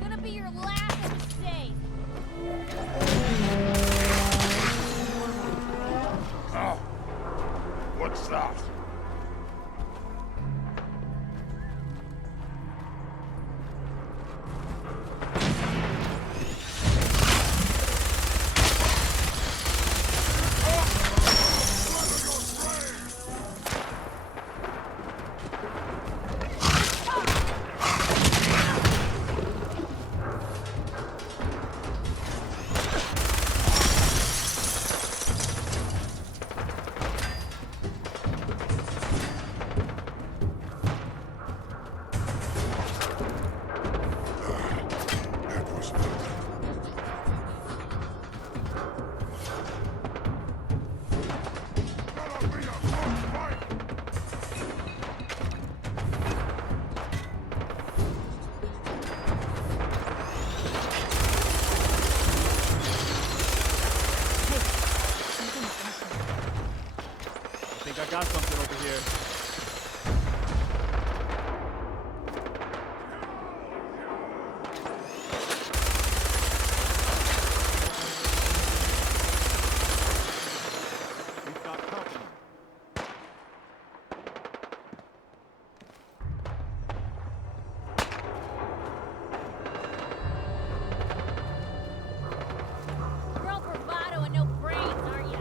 Gonna be your last mistake. Oh, what's that? I got something over here. We've got company. You're all bravado and no brains, aren't you?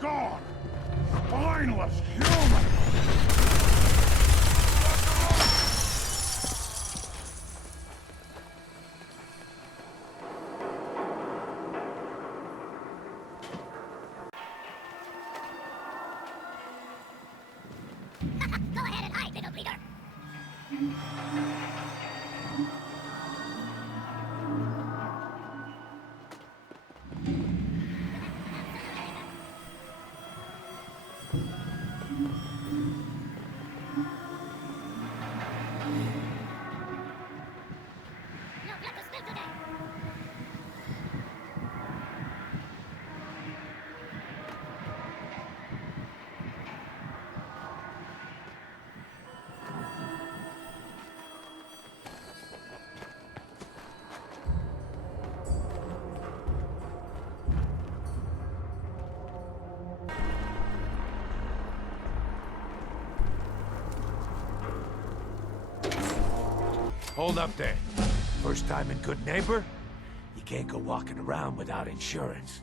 Gone! Spineless human! Go ahead and hide, little bleeder. No blood to spill today. Hold up there. First time in Good Neighbor? You can't go walking around without insurance.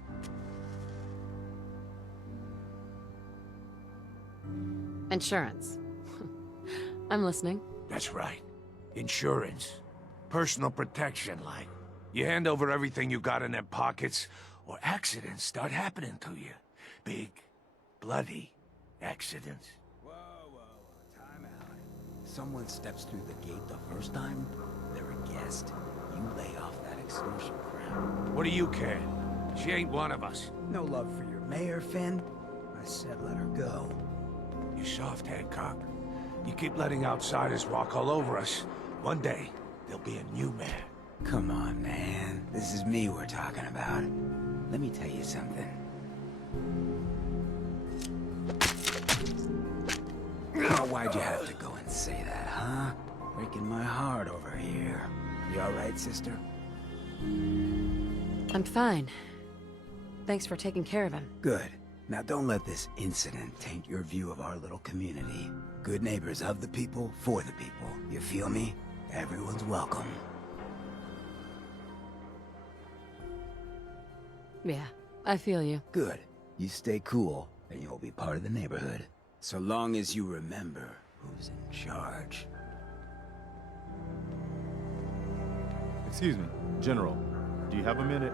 Insurance. I'm listening. That's right. Insurance. Personal protection, like. You hand over everything you got in them pockets, or accidents start happening to you. Big, bloody accidents. Whoa, time out. Someone steps through the gate the first time, they're a guest. You lay off that extortion crap. What do you care? She ain't one of us. No love for your mayor, Finn? I said let her go. You soft, Hancock. You keep letting outsiders walk all over us. One day, there'll be a new mayor. Come on, man. This is me we're talking about. Let me tell you something. Oh, why'd you have to go and say that, huh? Breaking my heart over here. You alright, sister? I'm fine. Thanks for taking care of him. Good. Now don't let this incident taint your view of our little community. Good neighbors of the people, for the people. You feel me? Everyone's welcome. Yeah, I feel you. Good. You stay cool, and you'll be part of the neighborhood. So long as you remember who's in charge. Excuse me, General. Do you have a minute?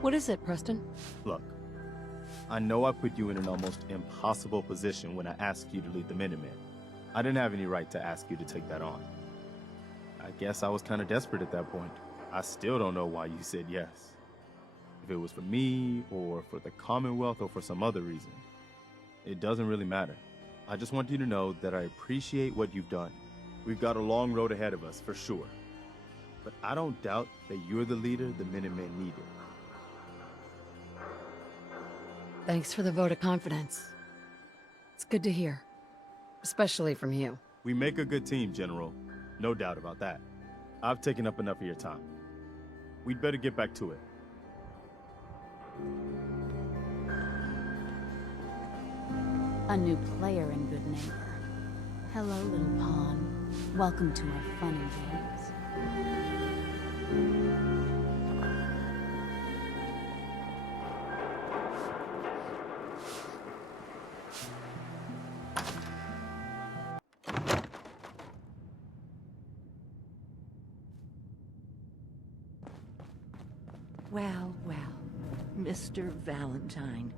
What is it, Preston? Look, I know I put you in an almost impossible position when I asked you to lead the Minutemen. I didn't have any right to ask you to take that on. I guess I was kind of desperate at that point. I still don't know why you said yes. If it was for me, or for the Commonwealth, or for some other reason. It doesn't really matter. I just want you to know that I appreciate what you've done. We've got a long road ahead of us, for sure. But I don't doubt that you're the leader the Minutemen needed. Thanks for the vote of confidence. It's good to hear. Especially from you. We make a good team, General. No doubt about that. I've taken up enough of your time. We'd better get back to it. A new player and good neighbor. Hello, little pawn. Welcome to our fun and games. Well, well, Mr. Valentine.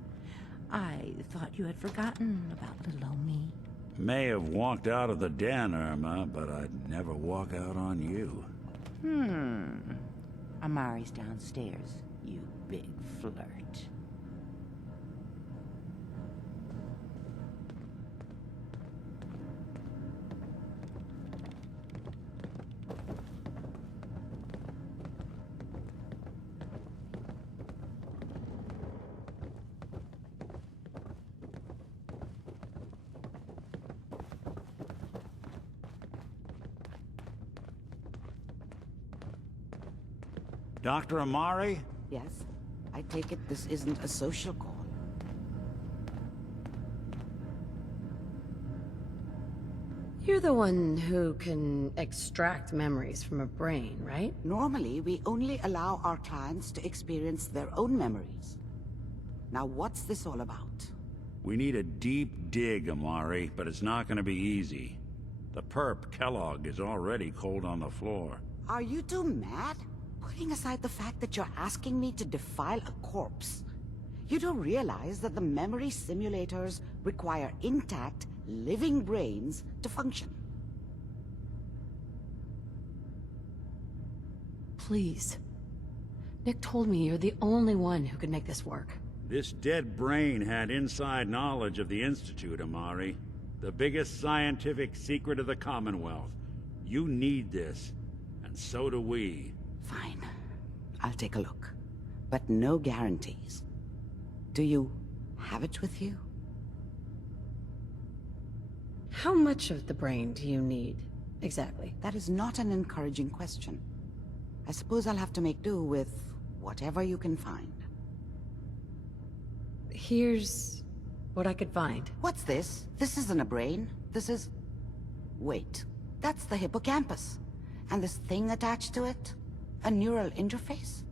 I thought you had forgotten about little old me. May have walked out of the den, Irma, but I'd never walk out on you. Amari's downstairs, you big flirt. Dr. Amari? Yes? I take it this isn't a social call. You're the one who can extract memories from a brain, right? Normally, we only allow our clients to experience their own memories. Now, what's this all about? We need a deep dig, Amari, but it's not gonna be easy. The perp, Kellogg, is already cold on the floor. Are you two mad? Putting aside the fact that you're asking me to defile a corpse, you don't realize that the memory simulators require intact, living brains to function. Please. Nick told me you're the only one who could make this work. This dead brain had inside knowledge of the Institute, Amari. The biggest scientific secret of the Commonwealth. You need this, and so do we. Fine. I'll take a look. But no guarantees. Do you have it with you? How much of the brain do you need, exactly? That is not an encouraging question. I suppose I'll have to make do with whatever you can find. Here's what I could find. What's this? This isn't a brain. This is... Wait. That's the hippocampus. And this thing attached to it? A neural interface?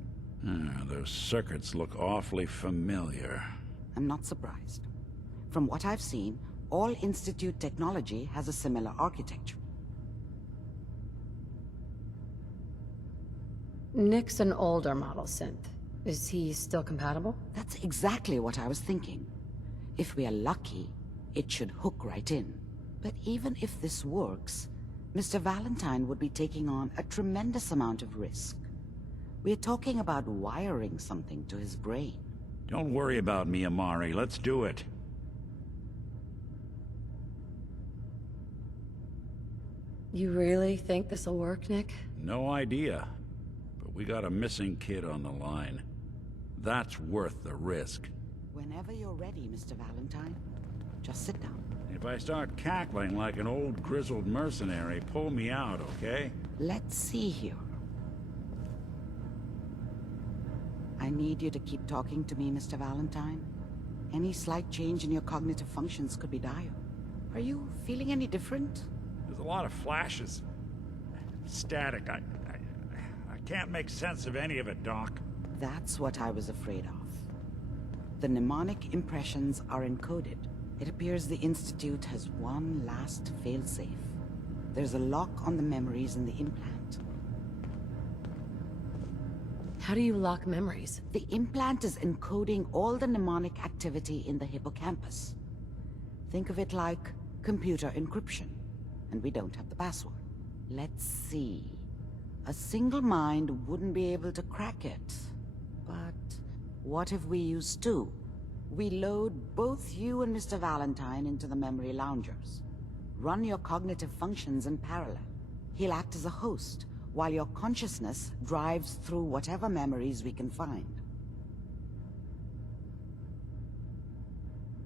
Those circuits look awfully familiar. I'm not surprised. From what I've seen, all Institute technology has a similar architecture. Nick's an older model synth. Is he still compatible? That's exactly what I was thinking. If we are lucky, it should hook right in. But even if this works, Mr. Valentine would be taking on a tremendous amount of risk. We're talking about wiring something to his brain. Don't worry about me, Amari. Let's do it. You really think this'll work, Nick? No idea. But we got a missing kid on the line. That's worth the risk. Whenever you're ready, Mr. Valentine. Just sit down. If I start cackling like an old grizzled mercenary, pull me out, okay? Let's see here. I need you to keep talking to me, Mr. Valentine. Any slight change in your cognitive functions could be dire. Are you feeling any different? There's a lot of flashes. Static. I can't make sense of any of it, Doc. That's what I was afraid of. The mnemonic impressions are encoded. It appears the Institute has one last failsafe. There's a lock on the memories in the implant. How do you lock memories? The implant is encoding all the mnemonic activity in the hippocampus. Think of it like computer encryption, and we don't have the password. Let's see. A single mind wouldn't be able to crack it. But what if we use two? We load both you and Mr. Valentine into the memory loungers. Run your cognitive functions in parallel. He'll act as a host, while your consciousness drives through whatever memories we can find.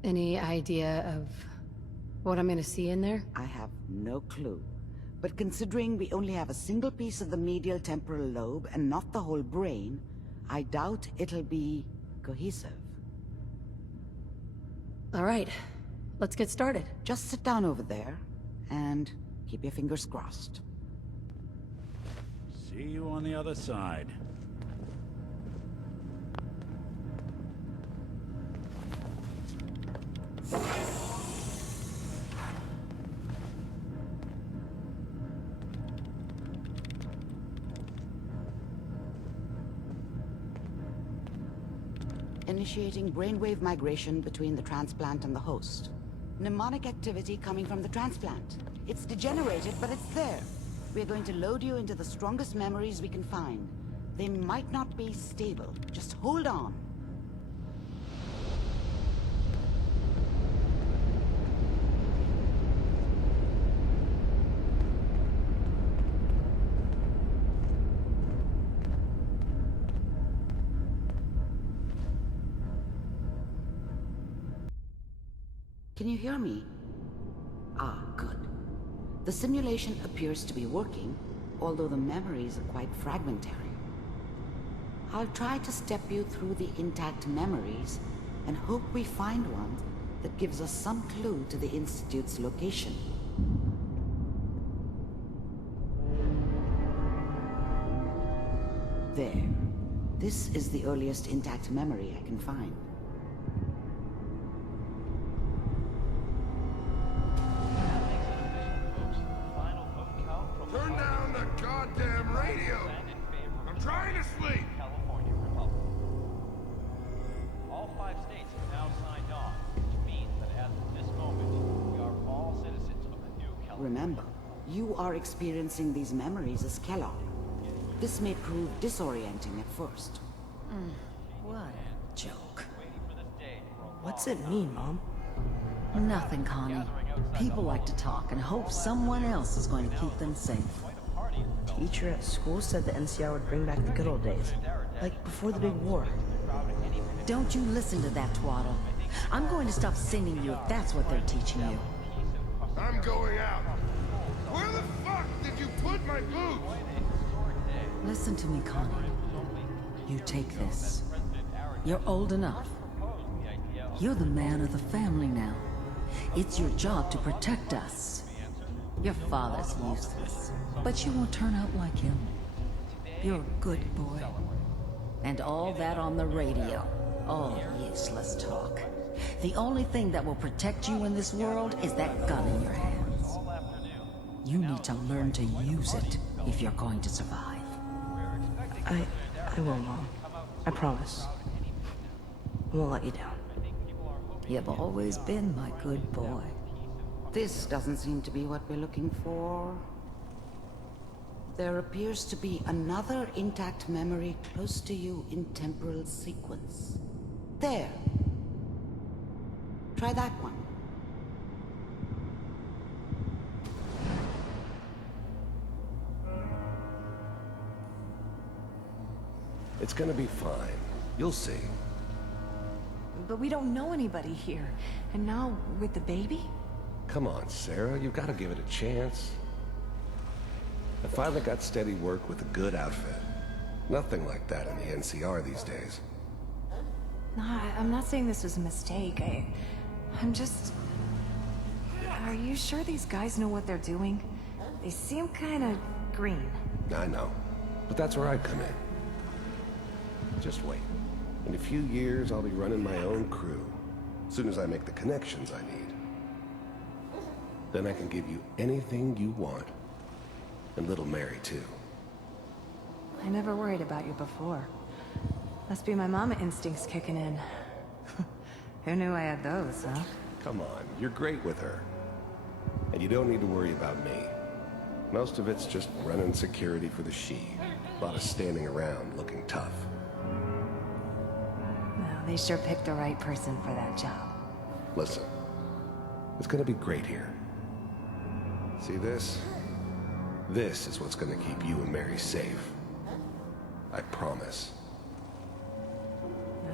Any idea of what I'm gonna see in there? I have no clue. But considering we only have a single piece of the medial temporal lobe and not the whole brain, I doubt it'll be cohesive. All right, let's get started. Just sit down over there and keep your fingers crossed. See you on the other side. Initiating brainwave migration between the transplant and the host. Mnemonic activity coming from the transplant. It's degenerated, but it's there. We're going to load you into the strongest memories we can find. They might not be stable. Just hold on. Can you hear me? Ah, good. The simulation appears to be working, although the memories are quite fragmentary. I'll try to step you through the intact memories and hope we find one that gives us some clue to the Institute's location. There. This is the earliest intact memory I can find. Turn down the goddamn radio! I'm trying to sleep! California Republic. All 5 states have now signed on, which means that as of this moment, we are all citizens of the new California. Remember, you are experiencing these memories as Kellogg. This may prove disorienting at first. What a joke. What's it mean, Mom? Nothing, Connie. People like to talk and hope someone else is going to keep them safe. Teacher at school said the NCR would bring back the good old days. Like before the big war. Don't you listen to that twaddle. I'm going to stop singing you if that's what they're teaching you. I'm going out. Where the fuck did you put my boots? Listen to me, Connie. You take this. You're old enough. You're the man of the family now. It's your job to protect us. Your father's useless, but you won't turn out like him. You're a good boy. And all that on the radio. All useless talk. The only thing that will protect you in this world is that gun in your hands. You need to learn to use it if you're going to survive. I will, Mom. I promise. I won't let you down. You've always been my good boy. This doesn't seem to be what we're looking for. There appears to be another intact memory close to you in temporal sequence. There. Try that one. It's gonna be fine. You'll see. but we don't know anybody here. And now, with the baby? Come on, Sarah, you've got to give it a chance. I finally got steady work with a good outfit. Nothing like that in the NCR these days. No, I'm not saying this was a mistake. I'm just... Are you sure these guys know what they're doing? They seem kind of green. I know, but that's where I come in. Just wait. In a few years, I'll be running my own crew. As soon as I make the connections I need. Then I can give you anything you want. And little Mary, too. I never worried about you before. Must be my mama instincts kicking in. Who knew I had those, huh? Come on, you're great with her. And you don't need to worry about me. Most of it's just running security for the she. A lot of standing around looking tough. Well, they sure picked the right person for that job. Listen, it's gonna be great here. See this? This is what's gonna keep you and Mary safe. I promise.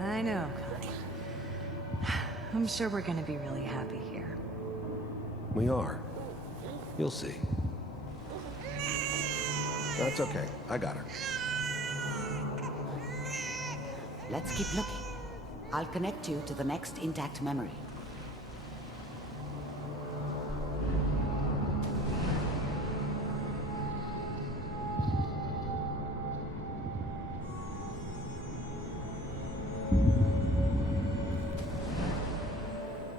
I know, Connie. I'm sure we're gonna be really happy here. We are. You'll see. That's okay. I got her. Let's keep looking. I'll connect you to the next intact memory.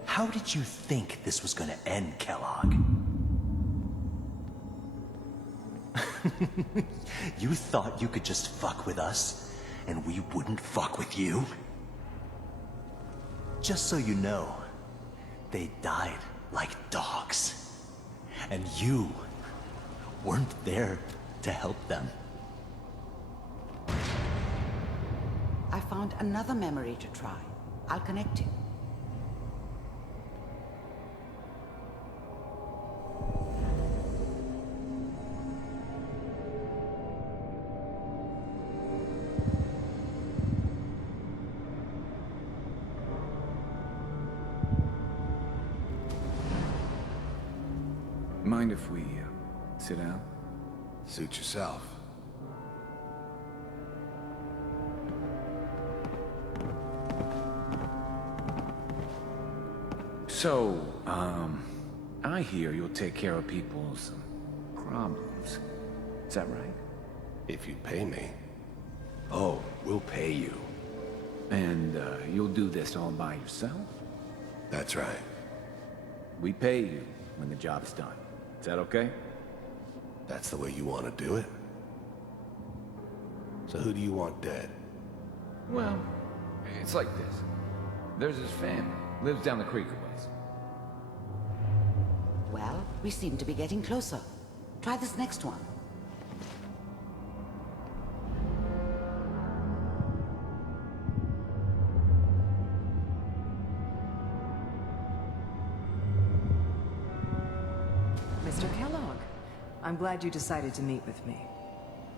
How did you think this was gonna end, Kellogg? You thought you could just fuck with us, and we wouldn't fuck with you? Just so you know, they died like dogs. And you weren't there to help them. I found another memory to try. I'll connect you. Mind if we sit down? Suit yourself. So, I hear you'll take care of people's problems. Is that right? If you pay me. Oh, we'll pay you. And you'll do this all by yourself? That's right. We pay you when the job's done. Is that okay? That's the way you want to do it? So who do you want dead? Well, it's like this. There's his family. Lives down the creek a ways. Well, we seem to be getting closer. Try this next one. Mr. Kellogg, I'm glad you decided to meet with me.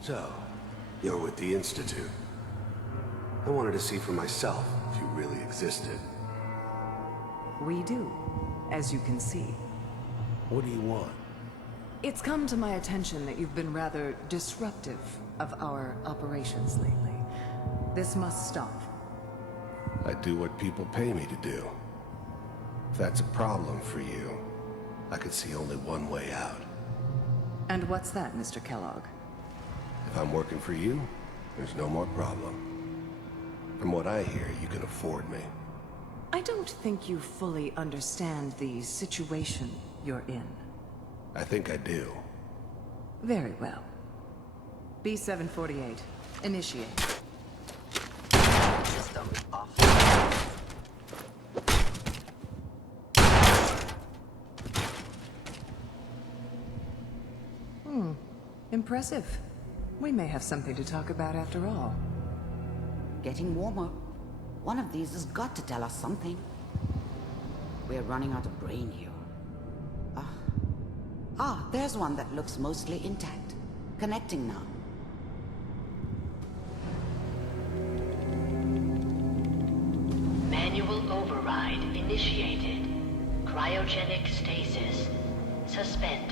So, you're with the Institute. I wanted to see for myself if you really existed. We do, as you can see. What do you want? It's come to my attention that you've been rather disruptive of our operations lately. This must stop. I do what people pay me to do. If that's a problem for you, I could see only one way out. And what's that, Mr. Kellogg? If I'm working for you, there's no more problem. From what I hear, you can afford me. I don't think you fully understand the situation you're in. I think I do. Very well. B-748, initiate. System off. Impressive. We may have something to talk about after all. Getting warmer. One of these has got to tell us something. We're running out of brain here. There's one that looks mostly intact. Connecting now. Manual initiated. Cryogenic stasis suspended.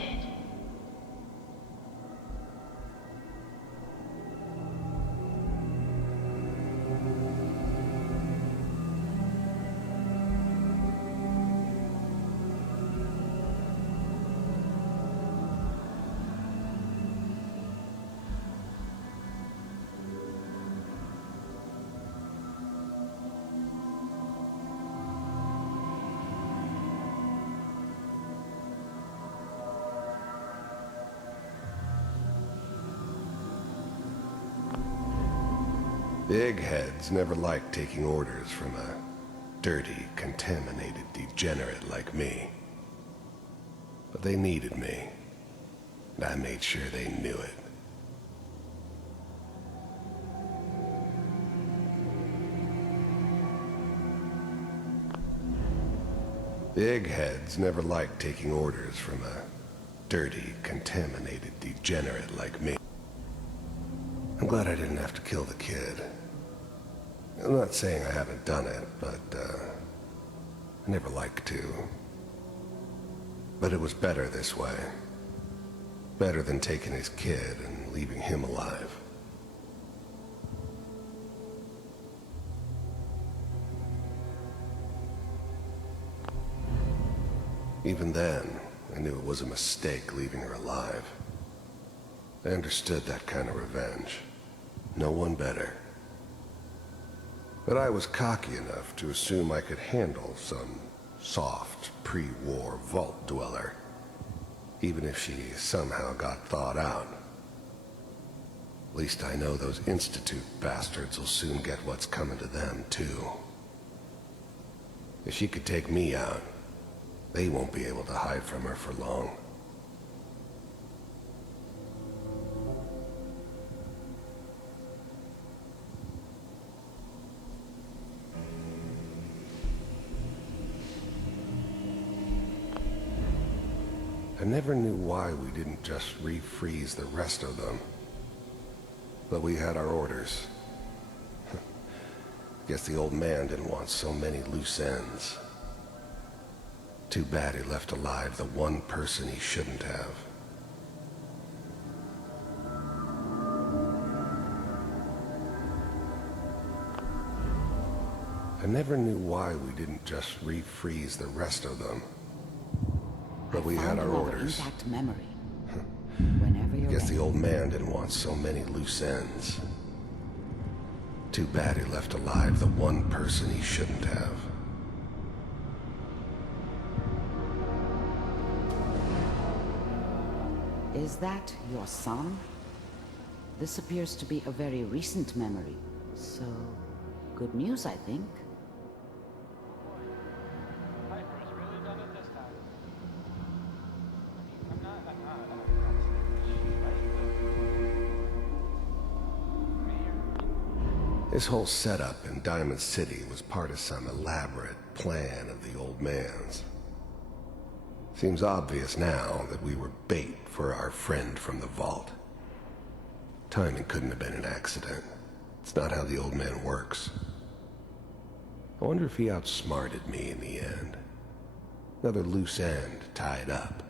Big heads never liked taking orders from a dirty, contaminated degenerate like me. But they needed me, and I made sure they knew it. Big heads never liked taking orders from a dirty, contaminated degenerate like me. I'm glad I didn't have to kill the kid. I'm not saying I haven't done it, but, I never liked to. But it was better this way. Better than taking his kid and leaving him alive. Even then, I knew it was a mistake leaving her alive. I understood that kind of revenge. No one better. But I was cocky enough to assume I could handle some soft, pre-war vault dweller, even if she somehow got thawed out. At least I know those Institute bastards will soon get what's coming to them, too. If she could take me out, they won't be able to hide from her for long. I never knew why we didn't just refreeze the rest of them. But we had our orders. Guess the old man didn't want so many loose ends. Too bad he left alive the one person he shouldn't have. I never knew why we didn't just refreeze the rest of them. But we had our orders. Intact memory. Whenever you're Guess ready. the old man didn't want so many loose ends. Too bad he left alive the one person he shouldn't have. Is that your son? This appears to be a very recent memory. So, good news, I think. This whole setup in Diamond City was part of some elaborate plan of the old man's. Seems obvious now that we were bait for our friend from the vault. Timing couldn't have been an accident. It's not how the old man works. I wonder if he outsmarted me in the end. Another loose end tied up.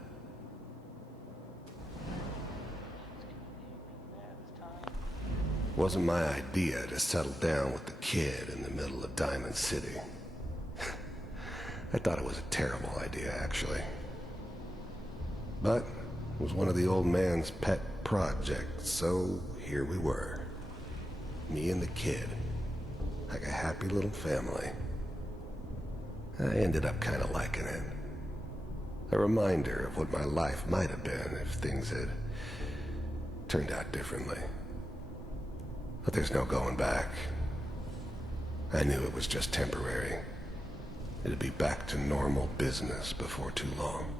Wasn't my idea to settle down with the kid in the middle of Diamond City. I thought it was a terrible idea, actually. But it was one of the old man's pet projects, so here we were. Me and the kid. Like a happy little family. I ended up kind of liking it. A reminder of what my life might have been if things had turned out differently. But there's no going back. I knew it was just temporary. It'd be back to normal business before too long.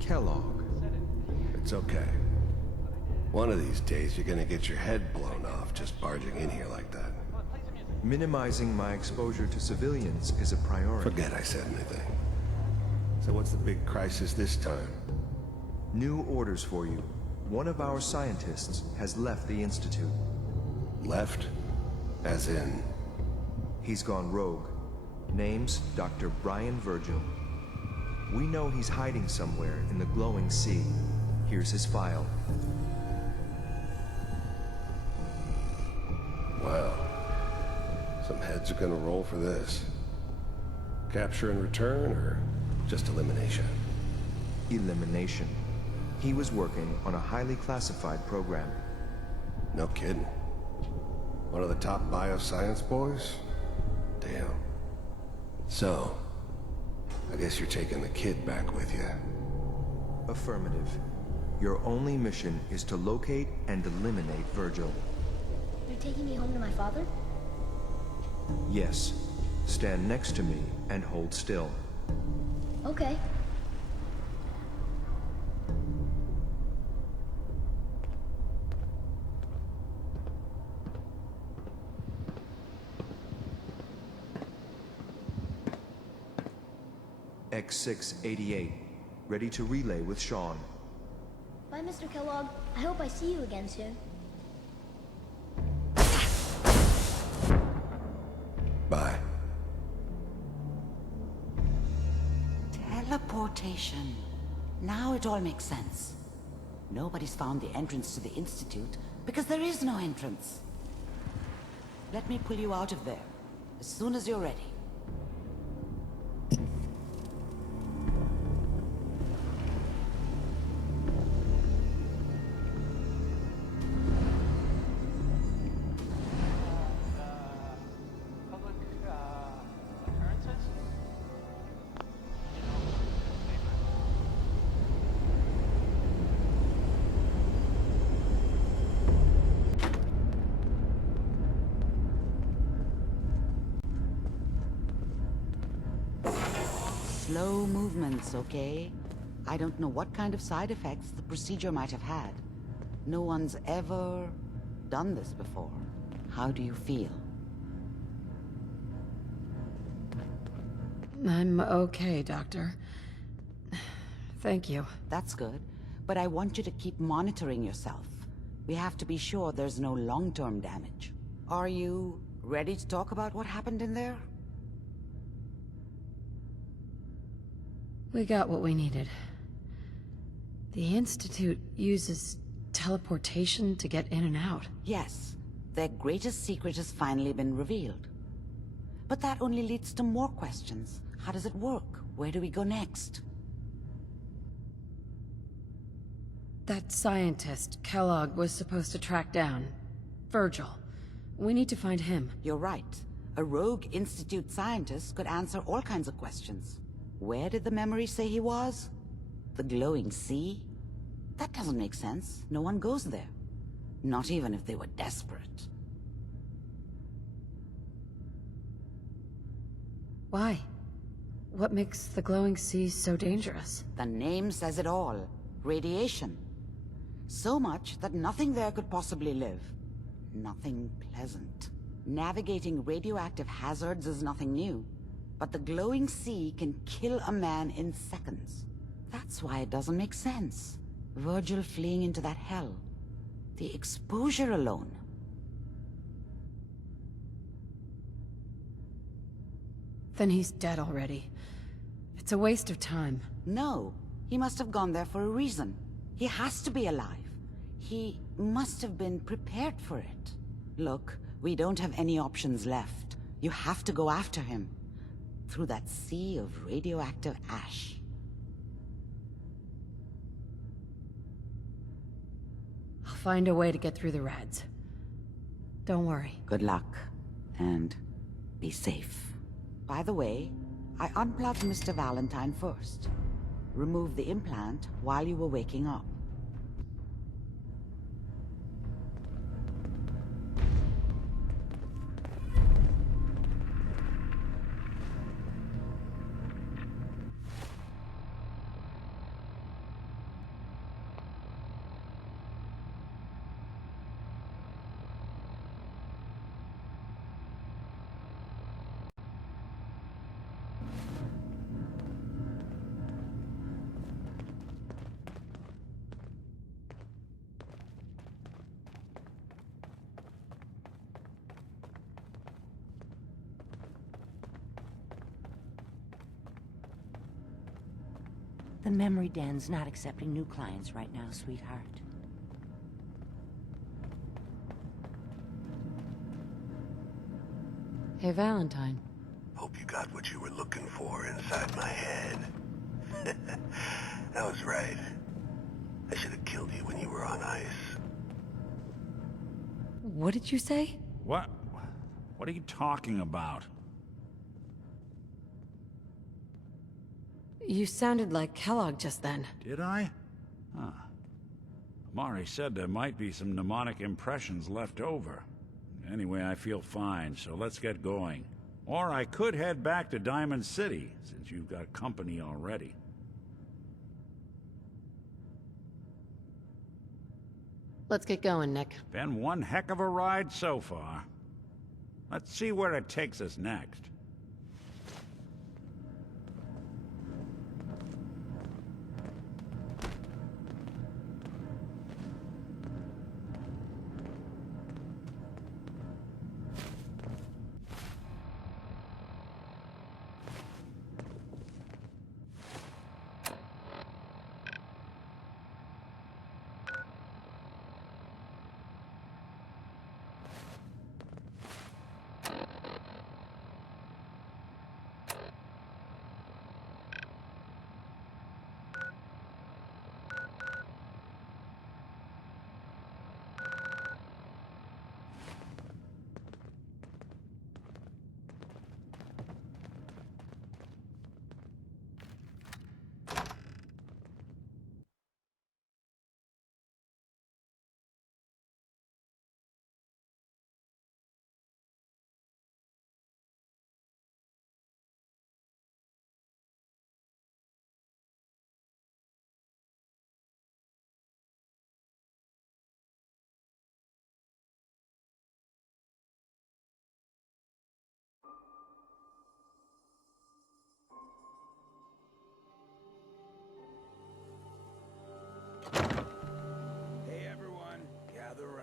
Kellogg. It's okay. One of these days you're gonna get your head blown off just barging in here like that. Minimizing my exposure to civilians is a priority. Forget I said anything. So what's the big crisis this time? New orders for you. One of our scientists has left the Institute. Left? As in? He's gone rogue. Name's Dr. Brian Virgil. We know he's hiding somewhere in the glowing sea. Here's his file. Wow. Some heads are gonna roll for this. Capture and return, or just elimination? Elimination. He was working on a highly classified program. No kidding. One of the top bioscience boys? Damn. So, I guess you're taking the kid back with you. Affirmative. Your only mission is to locate and eliminate Virgil. You're taking me home to my father? Yes. Stand next to me and hold still. Okay. X688. Ready to relay with Sean. Bye, Mr. Kellogg. I hope I see you again soon. Bye. Teleportation. Now it all makes sense. Nobody's found the entrance to the Institute because there is no entrance. Let me pull you out of there as soon as you're ready. Slow movements, okay? I don't know what kind of side effects the procedure might have had. No one's ever done this before. How do you feel? I'm okay, Doctor. Thank you. That's good, but I want you to keep monitoring yourself. We have to be sure there's no long-term damage. Are you ready to talk about what happened in there? We got what we needed. The Institute uses teleportation to get in and out. Yes, their greatest secret has finally been revealed. But that only leads to more questions. How does it work? Where do we go next? That scientist, Kellogg, was supposed to track down. Virgil. We need to find him. You're right. A rogue Institute scientist could answer all kinds of questions. Where did the memory say he was? The glowing sea? That doesn't make sense. No one goes there. Not even if they were desperate. Why? What makes the glowing sea so dangerous? The name says it all. Radiation. So much that nothing there could possibly live. Nothing pleasant. Navigating radioactive hazards is nothing new. But the glowing sea can kill a man in seconds. That's why it doesn't make sense. Virgil fleeing into that hell. The exposure alone. Then he's dead already. It's a waste of time. No, he must have gone there for a reason. He has to be alive. He must have been prepared for it. Look, we don't have any options left. You have to go after him. Through that sea of radioactive ash. I'll find a way to get through the rads. Don't worry. Good luck, and be safe. By the way, I unplugged Mr. Valentine first. Removed the implant while you were waking up. The memory den's not accepting new clients right now, sweetheart. Hey, Valentine. Hope you got what you were looking for inside my head. That was right. I should have killed you when you were on ice. What did you say? What? What are you talking about? You sounded like Kellogg just then. Did I? Huh. Amari said there might be some mnemonic impressions left over. Anyway, I feel fine, so let's get going. Or I could head back to Diamond City, since you've got company already. Let's get going, Nick. Been one heck of a ride so far. Let's see where it takes us next.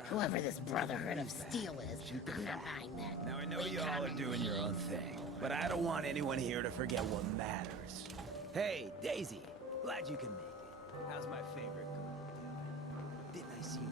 Whoever this Brotherhood of Steel is, I'm not buying that. Now I know you all are doing your own thing, but I don't want anyone here to forget what matters. Hey, Daisy, glad you can make it. How's my favorite girl doing? Didn't I see you?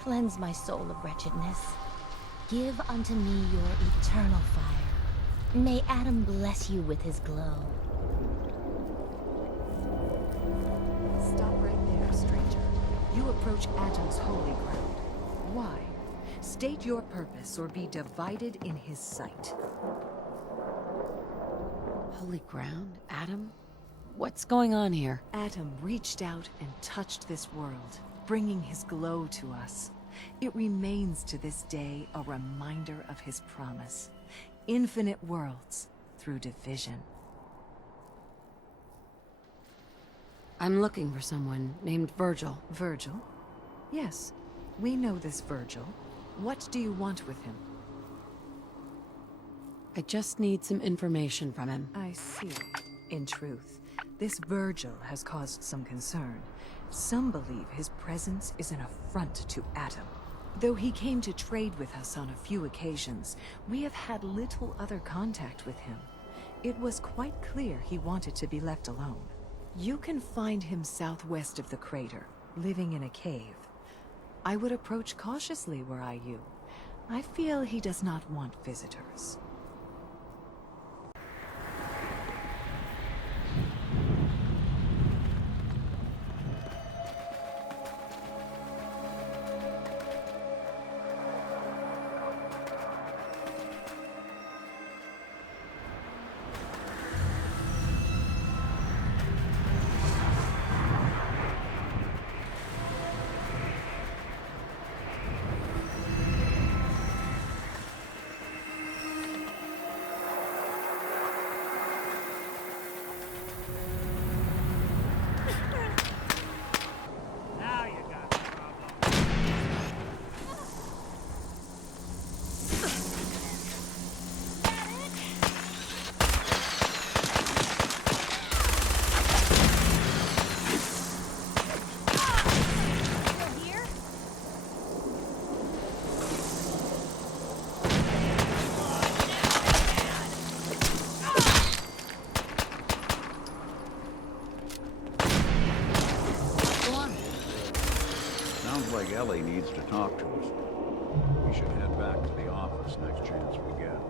Cleanse my soul of wretchedness. Give unto me your eternal fire. May Adam bless you with his glow. Stop right there, stranger. You approach Atom's holy ground. Why? State your purpose or be divided in his sight. Holy ground? Adam? What's going on here? Atom reached out and touched this world, bringing his glow to us. It remains to this day a reminder of his promise. Infinite worlds through division. I'm looking for someone named Virgil. Virgil? Yes, we know this Virgil. What do you want with him? I just need some information from him. I see. In truth, this Virgil has caused some concern. Some believe his presence is an affront to Atom. Though he came to trade with us on a few occasions, we have had little other contact with him. It was quite clear he wanted to be left alone. You can find him southwest of the crater, living in a cave. I would approach cautiously were I you. I feel he does not want visitors. Ellie needs to talk to us. We should head back to the office next chance we get.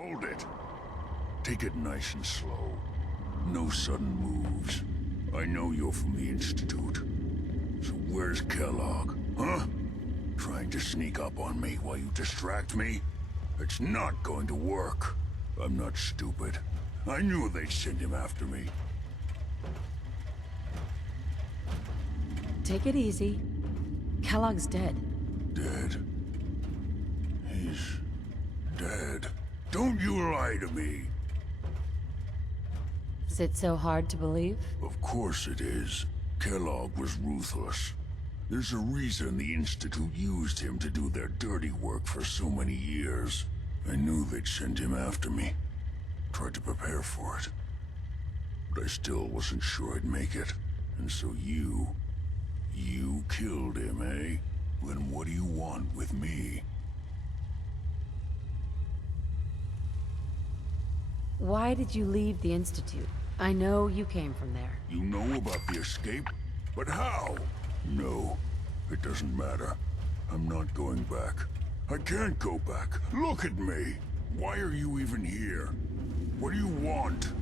Hold it. Take it nice and slow. No sudden moves. I know you're from the Institute. So where's Kellogg, huh? Trying to sneak up on me while you distract me? It's not going to work. I'm not stupid. I knew they'd send him after me. Take it easy. Kellogg's dead. Dead? He's dead. Don't you lie to me. Is it so hard to believe? Of course it is. Kellogg was ruthless. There's a reason the Institute used him to do their dirty work for so many years. I knew they'd send him after me. Tried to prepare for it. But I still wasn't sure I'd make it. And so you killed him, eh? Then what do you want with me? Why did you leave the Institute? I know you came from there. You know about the escape? But how? No, it doesn't matter. I'm not going back. I can't go back. Look at me! Why are you even here? What do you want?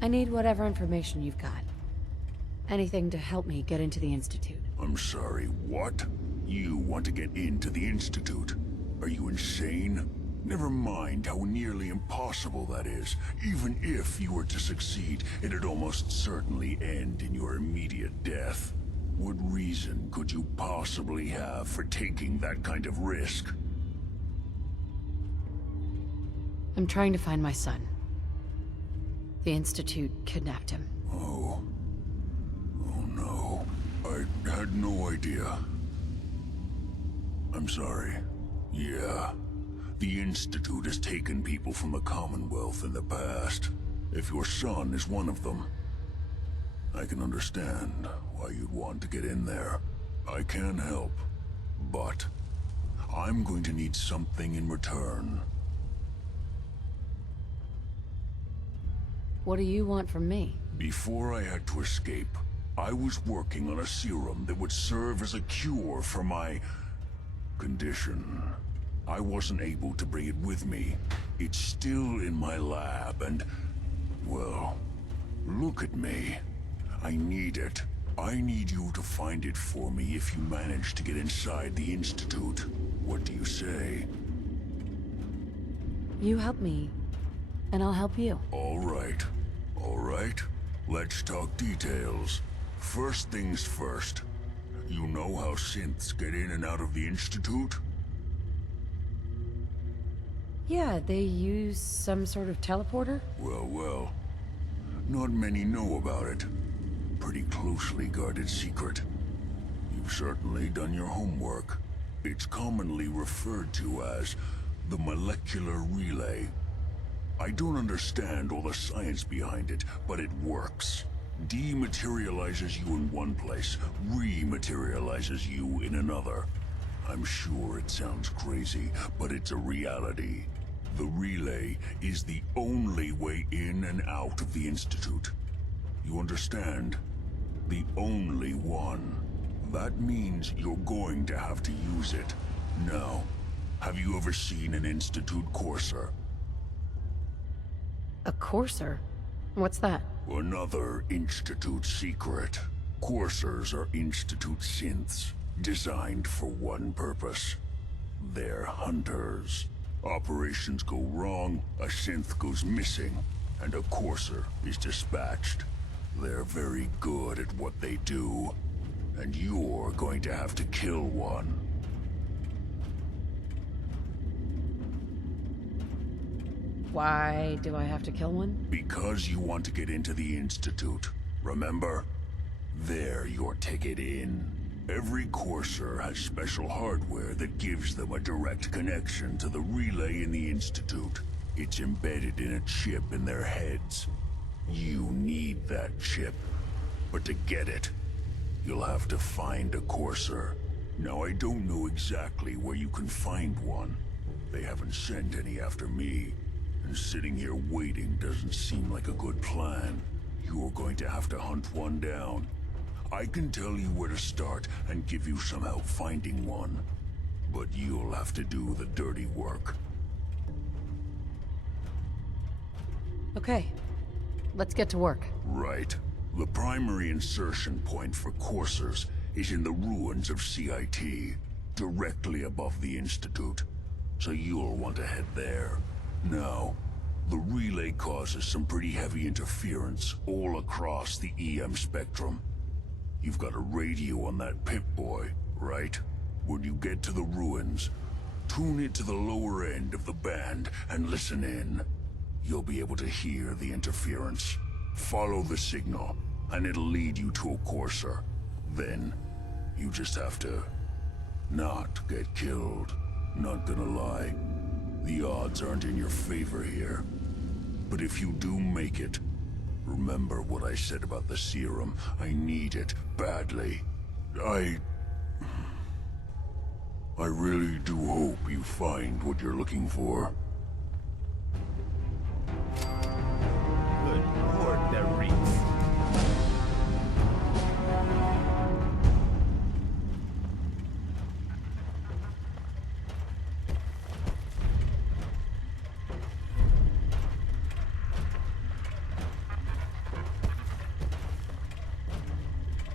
I need whatever information you've got. Anything to help me get into the Institute. I'm sorry, what? You want to get into the Institute? Are you insane? Never mind how nearly impossible that is. Even if you were to succeed, it'd almost certainly end in your immediate death. What reason could you possibly have for taking that kind of risk? I'm trying to find my son. The Institute kidnapped him. Oh. Oh no. I had no idea. I'm sorry. Yeah. The Institute has taken people from the Commonwealth in the past. If your son is one of them, I can understand why you'd want to get in there. I can help, but I'm going to need something in return. What do you want from me? Before I had to escape, I was working on a serum that would serve as a cure for my condition. I wasn't able to bring it with me. It's still in my lab and, well, look at me. I need it. I need you to find it for me if you manage to get inside the Institute. What do you say? You help me, and I'll help you. All right. All right. Let's talk details. First things first. You know how synths get in and out of the Institute? Yeah, they use some sort of teleporter? Well. Not many know about it. Pretty closely guarded secret. You've certainly done your homework. It's commonly referred to as the molecular relay. I don't understand all the science behind it, but it works. Dematerializes you in one place, rematerializes you in another. I'm sure it sounds crazy, but it's a reality. The relay is the only way in and out of the Institute. You understand? The only one. That means you're going to have to use it. Now, have you ever seen an Institute courser? A courser? What's that? Another Institute secret. Coursers are Institute synths, designed for one purpose. They're hunters. Operations go wrong, a synth goes missing, and a courser is dispatched. They're very good at what they do, and you're going to have to kill one. Why do I have to kill one? Because you want to get into the Institute, remember? They're your ticket in. Every courser has special hardware that gives them a direct connection to the relay in the Institute. It's embedded in a chip in their heads. You need that chip. But to get it, you'll have to find a courser. Now, I don't know exactly where you can find one. They haven't sent any after me. And sitting here waiting doesn't seem like a good plan. You're going to have to hunt one down. I can tell you where to start and give you some help finding one. But you'll have to do the dirty work. Okay. Let's get to work. Right. The primary insertion point for coursers is in the ruins of CIT, directly above the Institute. So you'll want to head there. Now, the relay causes some pretty heavy interference all across the EM spectrum. You've got a radio on that Pip-Boy, right? When you get to the ruins, tune it to the lower end of the band and listen in. You'll be able to hear the interference. Follow the signal. and it'll lead you to a courser. Then, you just have to not get killed. Not gonna lie, the odds aren't in your favor here. But if you do make it, remember what I said about the serum. I need it badly. I really do hope you find what you're looking for. Good lord, that reeks.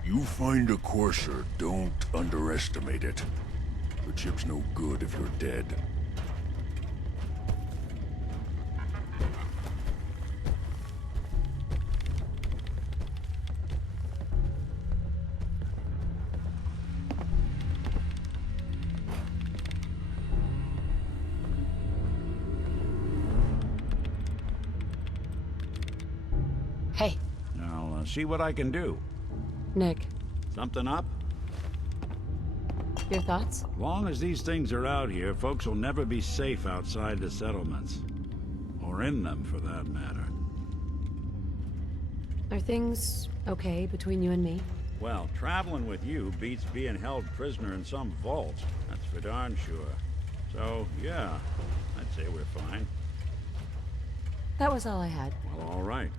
You find a courser, don't underestimate it. The chip's no good if you're dead. Hey, I'll see what I can do. Nick, Something up? your thoughts? Long as these things are out here, folks will never be safe outside the settlements. Or in them, for that matter. Are things okay between you and me? Well, traveling with you beats being held prisoner in some vault. That's for darn sure. So, yeah, I'd say we're fine. That was all I had. Well, all right.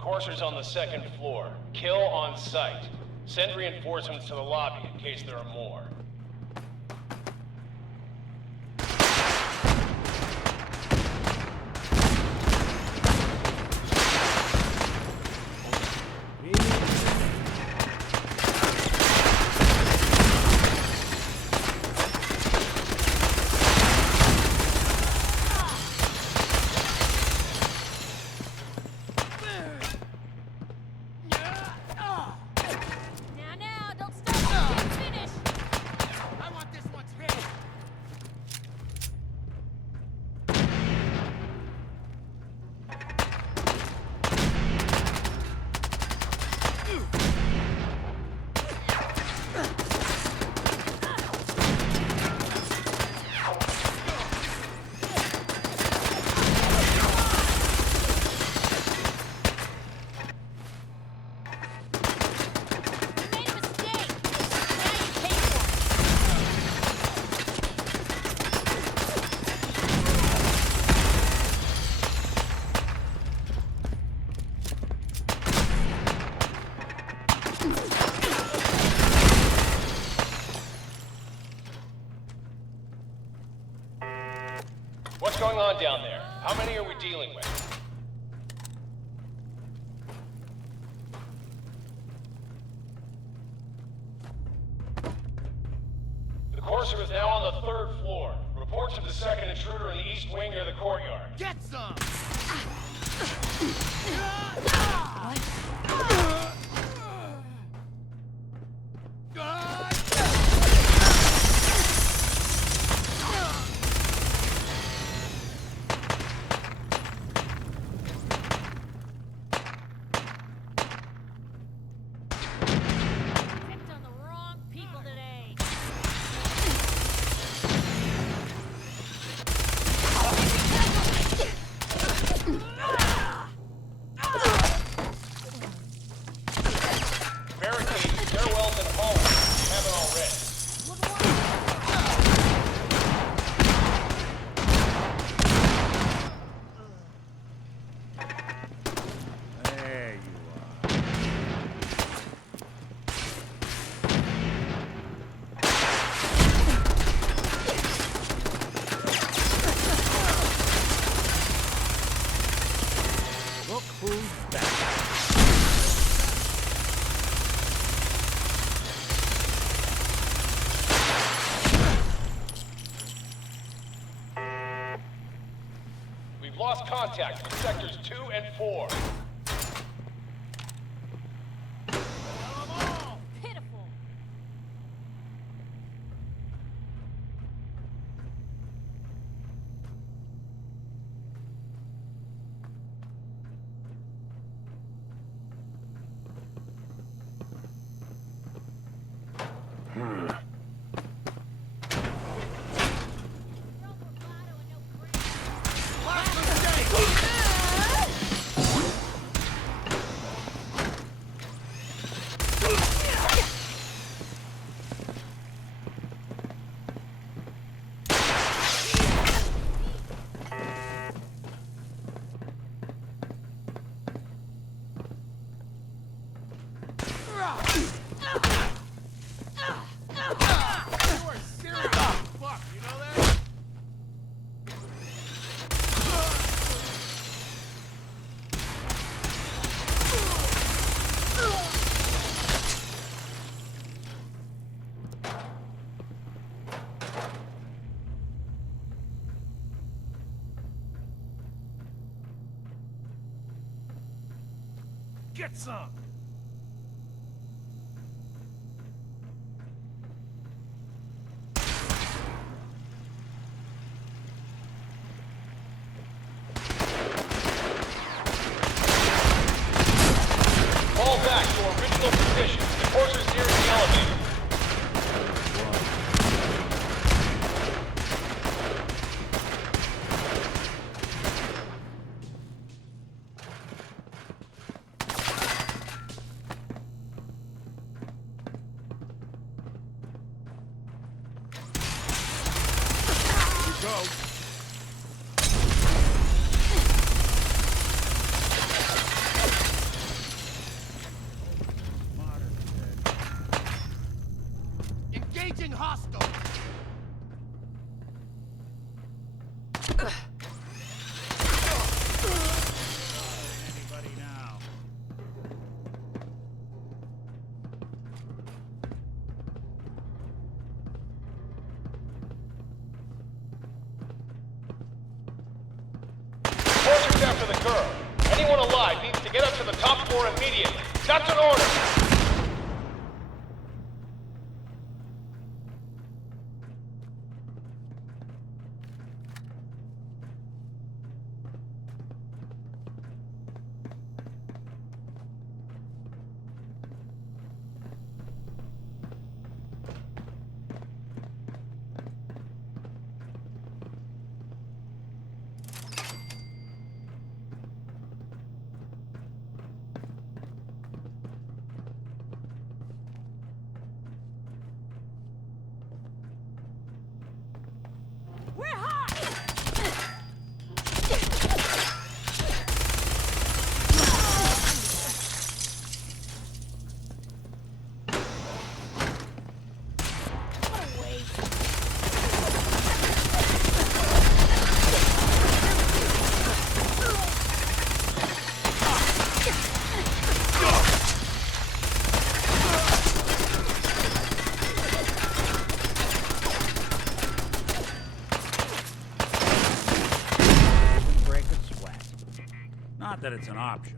Courser's on the 2nd floor. Kill on sight. Send reinforcements to the lobby in case there are more. What's going on down there? How many are we dealing with? The Courser is now on the 3rd floor. Reports of the 2nd intruder in the east wing near the courtyard. Get some! Lost contact with sectors 2 and 4. Get some! Fall back to original position. The Courser's near the elevator. Engaging hostile! Anybody now? Fortress after the girl. Anyone alive needs to get up to the top floor immediately. That's an order! Not that it's an option.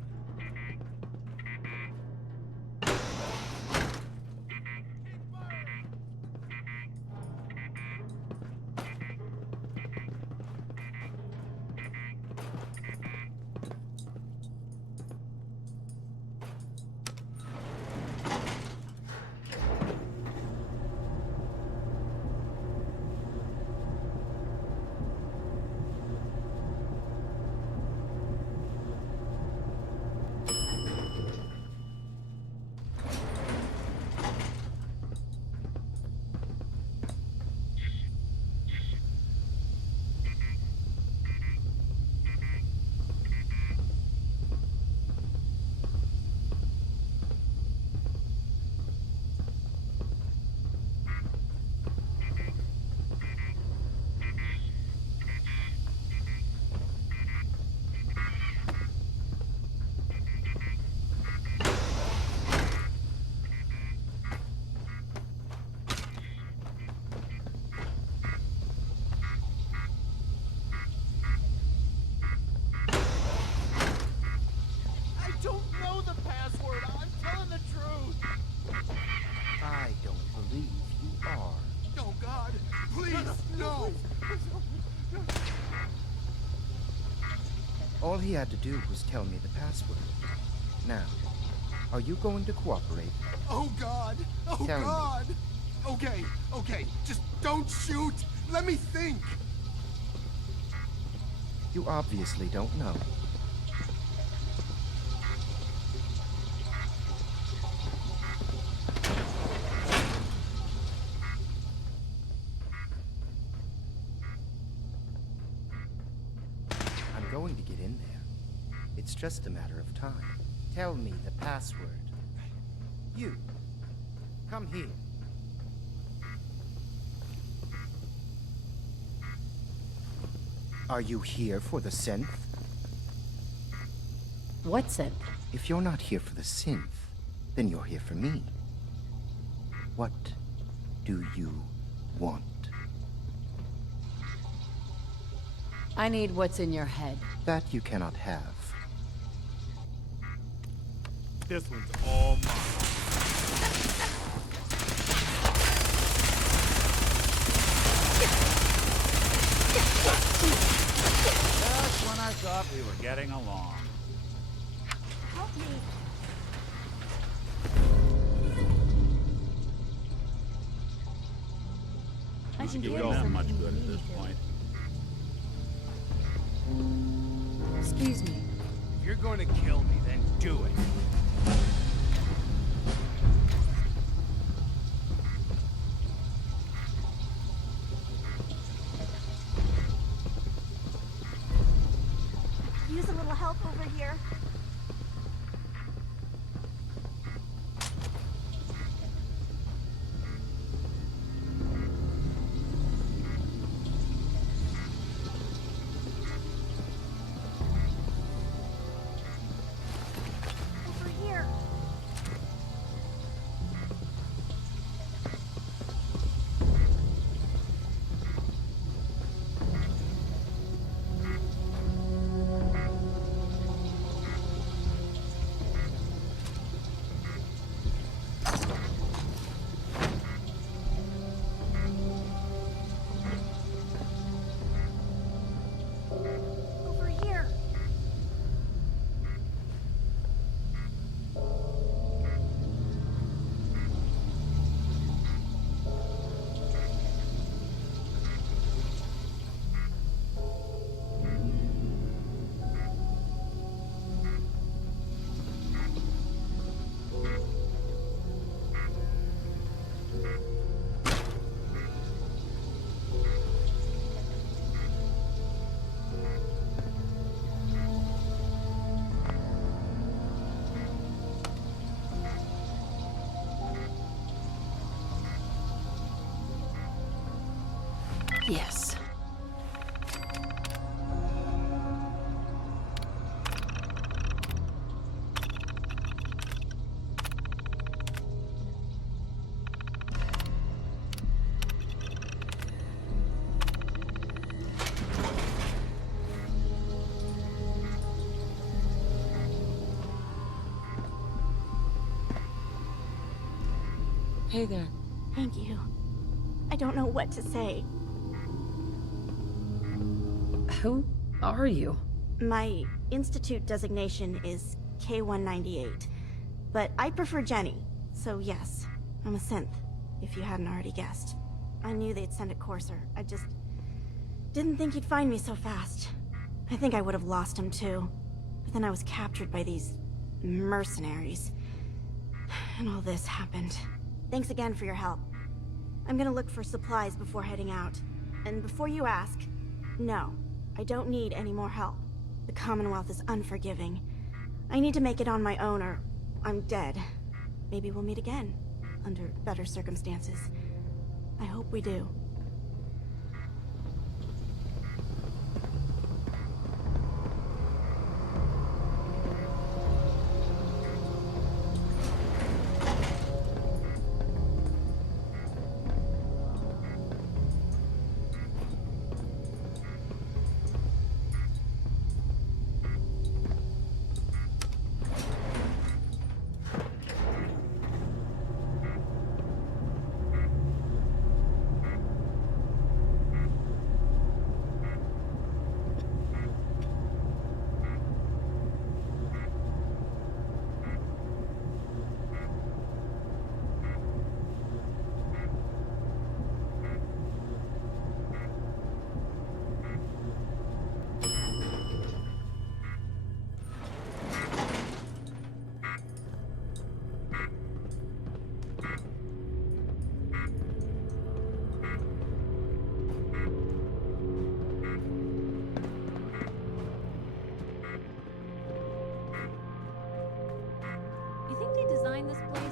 All he had to do was tell me the password. Now, are you going to cooperate? Oh God! Oh Tell me. God! Okay, okay, just don't shoot! Let me think! You obviously don't know. I'm going to get in there. It's just a matter of time. Tell me the password. You, come here. Are you here for the synth? What synth? If you're not here for the synth, then you're here for me. What do you want? I need what's in your head. That you cannot have. This one's all mine. Just when I thought we were getting along. Help me. I can get that much good at this point. Excuse me. If you're going to kill me, then do it. Use a little help over here. Yes. Hey there. Thank you. I don't know what to say. Who are you? My Institute designation is K-198, but I prefer Jenny, so yes, I'm a synth, if you hadn't already guessed. I knew they'd send a courser, I just didn't think he'd find me so fast. I think I would have lost him too, but then I was captured by these mercenaries, and all this happened. Thanks again for your help. I'm gonna look for supplies before heading out. And before you ask, no, I don't need any more help. The Commonwealth is unforgiving. I need to make it on my own or I'm dead. Maybe we'll meet again, under better circumstances. I hope we do. You think they designed this place